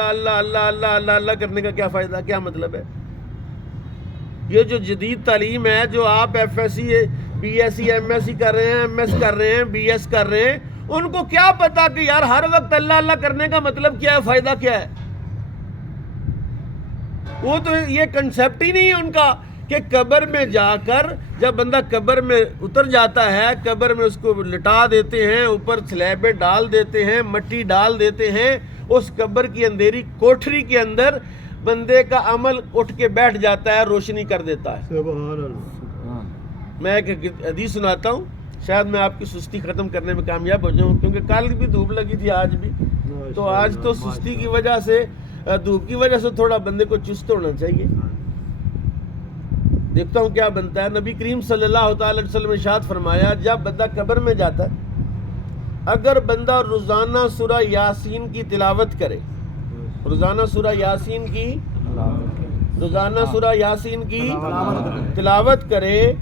اللہ اللہ اللہ اللہ اللہ اللہ کرنے کا کیا فائدہ, کیا مطلب ہے؟ یہ جو جدید تعلیم ہے, جو آپ F S C, B S C, M S C کر رہے ہیں, ایم ایس کر رہے ہیں, بی ایس کر رہے ہیں, ان کو کیا پتا کہ یار ہر وقت اللہ اللہ کرنے کا مطلب کیا ہے, فائدہ کیا ہے؟ وہ تو یہ کنسیپٹ ہی نہیں ہے ان کا کہ قبر میں جا کر جب بندہ قبر میں اتر جاتا ہے, قبر میں اس کو لٹا دیتے ہیں, اوپر سلیبیں ڈال دیتے ہیں, مٹی ڈال دیتے ہیں, اس قبر کی اندھیری کوٹھری کے اندر بندے کا عمل اٹھ کے بیٹھ جاتا ہے, روشنی کر دیتا ہے. سبحان اللہ. میں ایک حدیث سناتا ہوں, شاید میں آپ کی سستی ختم کرنے میں کامیاب ہو جاؤں, کیونکہ کل بھی دھوپ لگی تھی, آج بھی, تو آج تو سستی کی وجہ سے, دھوپ کی وجہ سے تھوڑا بندے کو چست ہونا چاہیے. دیکھتا ہوں کیا بنتا ہے. نبی کریم صلی اللہ تعالی علیہ وسلم نے ارشاد فرمایا, جب بندہ قبر میں جاتا ہے, اگر بندہ روزانہ سورہ یاسین کی تلاوت کرے, روزانہ سورہ یاسین کی تلاوت کرے,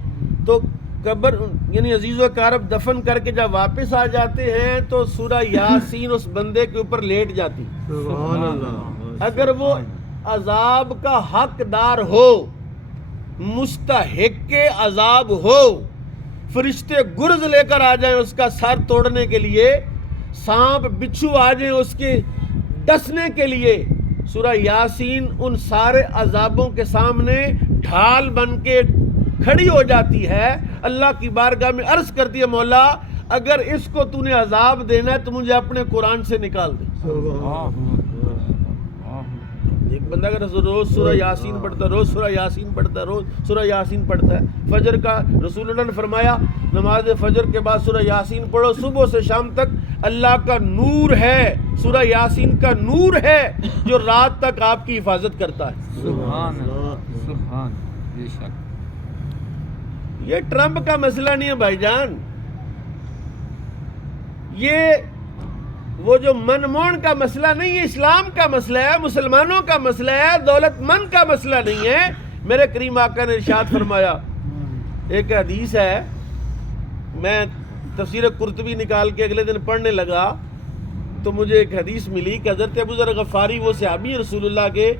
تو قبر یعنی عزیز و اقارب دفن کر کے جب واپس آ جاتے ہیں تو سورہ یاسین اس بندے کے اوپر لیٹ جاتی. سبحان اللہ. اگر وہ عذاب کا حقدار ہو, مستحق کے عذاب ہو, فرشتے گرز لے کر آ جائیں اس کا سر توڑنے کے لیے, سانپ بچھو آ جائیں اس کے ڈسنے کے لیے, سورہ یاسین ان سارے عذابوں کے سامنے ڈھال بن کے کھڑی ہو جاتی ہے, اللہ کی بارگاہ میں عرض کرتی ہے, مولا اگر اس کو تو نے عذاب دینا ہے تو مجھے اپنے قرآن سے نکال دے. ایک بندہ اگر روز سورہ یاسین پڑھتا ہے, روز سورہ یاسین پڑھتا ہے, روز سورہ یاسین پڑھتا ہے, فجر کا رسول اللہ نے فرمایا نماز فجر کے بعد سورہ یاسین پڑھو, صبح سے شام تک اللہ کا نور ہے, سورہ یاسین کا نور ہے جو رات تک آپ کی حفاظت کرتا ہے. سبحان اللہ, سبحان, بے شک. یہ ٹرمپ کا مسئلہ نہیں ہے بھائی جان, یہ وہ جو منمون کا مسئلہ نہیں ہے, اسلام کا مسئلہ ہے, مسلمانوں کا مسئلہ ہے, دولت مند کا مسئلہ نہیں ہے. میرے کریم آقا نے ارشاد فرمایا, ایک حدیث ہے, میں تفسیر قرطبی نکال کے اگلے دن پڑھنے لگا تو مجھے ایک حدیث ملی کہ حضرت ابو ذر غفاری وہ صحابی رسول اللہ کے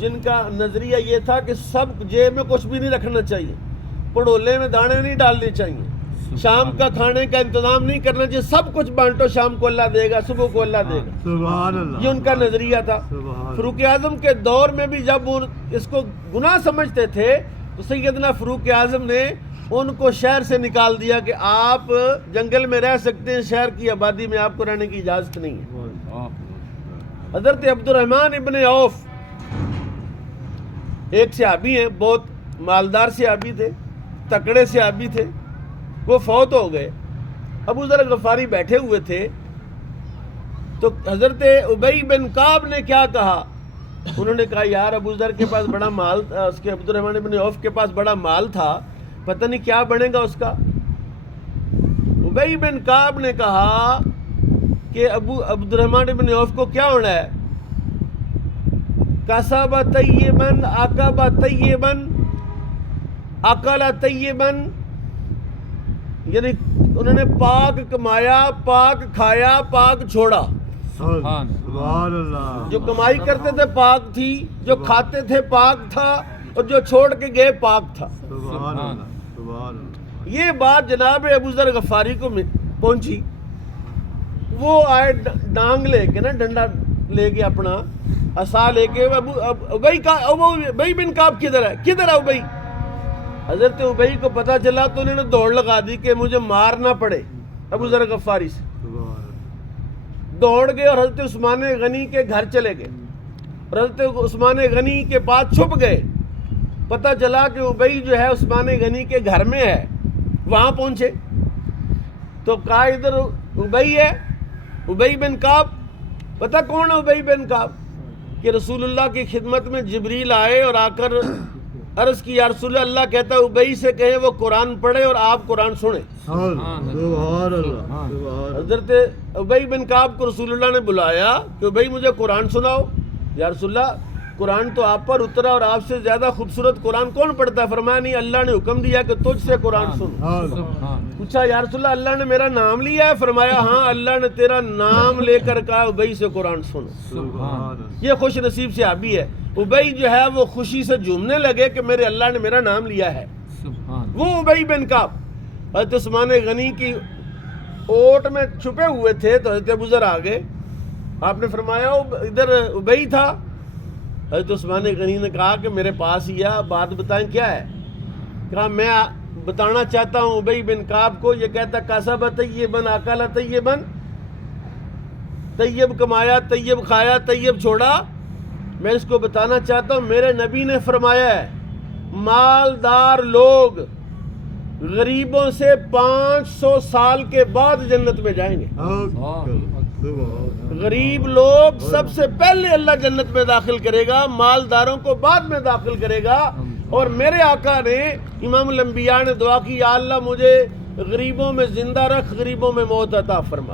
جن کا نظریہ یہ تھا کہ سب جیب میں کچھ بھی نہیں رکھنا چاہیے, پڑولے میں دانے نہیں ڈالنے چاہیے, شام کا کھانے کا انتظام نہیں کرنا چاہیے, سب کچھ بانٹو, شام کو اللہ دے گا, صبح کو اللہ دے گا. سبحان اللہ. یہ ان کا نظریہ تھا. فاروق اعظم کے دور میں بھی جب وہ اس کو گناہ سمجھتے تھے تو سیدنا فاروق اعظم نے ان کو شہر سے نکال دیا کہ آپ جنگل میں رہ سکتے ہیں, شہر کی آبادی میں آپ کو رہنے کی اجازت نہیں ہے. حضرت عبد الرحمن ابن عوف ایک صحابی ہیں, بہت مالدار صحابی تھے, تکڑے صحابی تھے, وہ فوت ہو گئے. ابو ذر غفاری بیٹھے ہوئے تھے تو حضرت ابی بن کعب نے کیا کہا, انہوں نے کہا یار ابو ذر کے پاس بڑا مال, اس کے عبد الرحمن بن عوف کے پاس بڑا مال تھا, پتہ نہیں کیا بنے گا اس کا. ابی بن کعب نے کہا کہ ابو عبد الرحمن بن عوف کو کیا ہونا ہے, کسب طیبا عقب طیبا اکل طیبا, یعنی انہوں نے پاک کمایا, پاک کھایا, پاک چھوڑا. سبحان اللہ. جو کمائی کرتے تھے پاک تھی, جو کھاتے تھے پاک تھا, اور جو چھوڑ کے گئے پاک تھا. سبحان اللہ. سبحان اللہ. یہ بات جناب ابو ذر غفاری کو پہنچی. وہ آئے ڈانگ لے کے نا, ڈنڈا لے کے, اپنا عصا لے کے, ابی بن کعب کدھر ہے, کدھر ہے ابی. حضرت ابی کو پتہ چلا تو انہوں نے دوڑ لگا دی کہ مجھے مارنا پڑے ابو ذر غفاری سے. دوڑ گئے اور حضرت عثمان غنی کے گھر چلے گئے, اور حضرت عثمان غنی کے پاس چھپ گئے. پتہ چلا کہ ابی جو ہے عثمان غنی کے گھر میں ہے. وہاں پہنچے تو کہا ادھر ابی ہے, ابی بن کعب. پتہ کون ہے ابی بن کعب, کہ رسول اللہ کی خدمت میں جبریل آئے اور آ کر عرض کی یا رسول اللہ کہتا ہے ابی سے کہیں وہ قرآن پڑھے اور آپ قرآن سنیں. سبحان اللہ. حضرت ابی بن کعب کو رسول اللہ نے بلایا کہ ابی مجھے قرآن سناؤ. یا رسول اللہ قرآن تو آپ پر اترا اور آپ سے زیادہ خوبصورت قرآن کون پڑھتا ہے؟ فرمایا نہیں، اللہ نے حکم دیا کہ تجھ سے قرآن سن۔ سبحان پوچھا یا رسول اللہ، اللہ نے میرا نام لیا ہے؟ فرمایا ہاں، اللہ نے تیرا نام لے کر کہا ابئی سے قرآن سنو۔ سبحان یہ خوش نصیب صحابی ہے۔ ابئی جو ہے وہ خوشی سے جھومنے لگے کہ میرے اللہ نے میرا نام لیا ہے۔ سبحان وہ ابئی بن کعب حضرت عثمان غنی کی اوٹ میں چھپے ہوئے تھے تو حضرت ابو ذر آ گئے۔ آپ نے فرمایا ادھر ابئی تھا۔ حضرت عثمان غنی نے کہا کہ میرے پاس ہی ہے، بات بتائیں کیا ہے؟ کہا میں بتانا چاہتا ہوں ابئی بن کعب کو، یہ کہتا کسب طیباً اکل طیباً، طیب کمایا، طیب کھایا، طیب چھوڑا۔ میں اس کو بتانا چاہتا ہوں میرے نبی نے فرمایا ہے مالدار لوگ غریبوں سے 500 سال کے بعد جنت میں جائیں گے۔ غریب لوگ سب سے پہلے اللہ جنت میں داخل کرے گا، مالداروں کو بعد میں داخل کرے گا۔ اور میرے آقا نے، امام الانبیاء نے دعا کی، یا اللہ مجھے غریبوں میں زندہ رکھ، غریبوں میں موت عطا فرما۔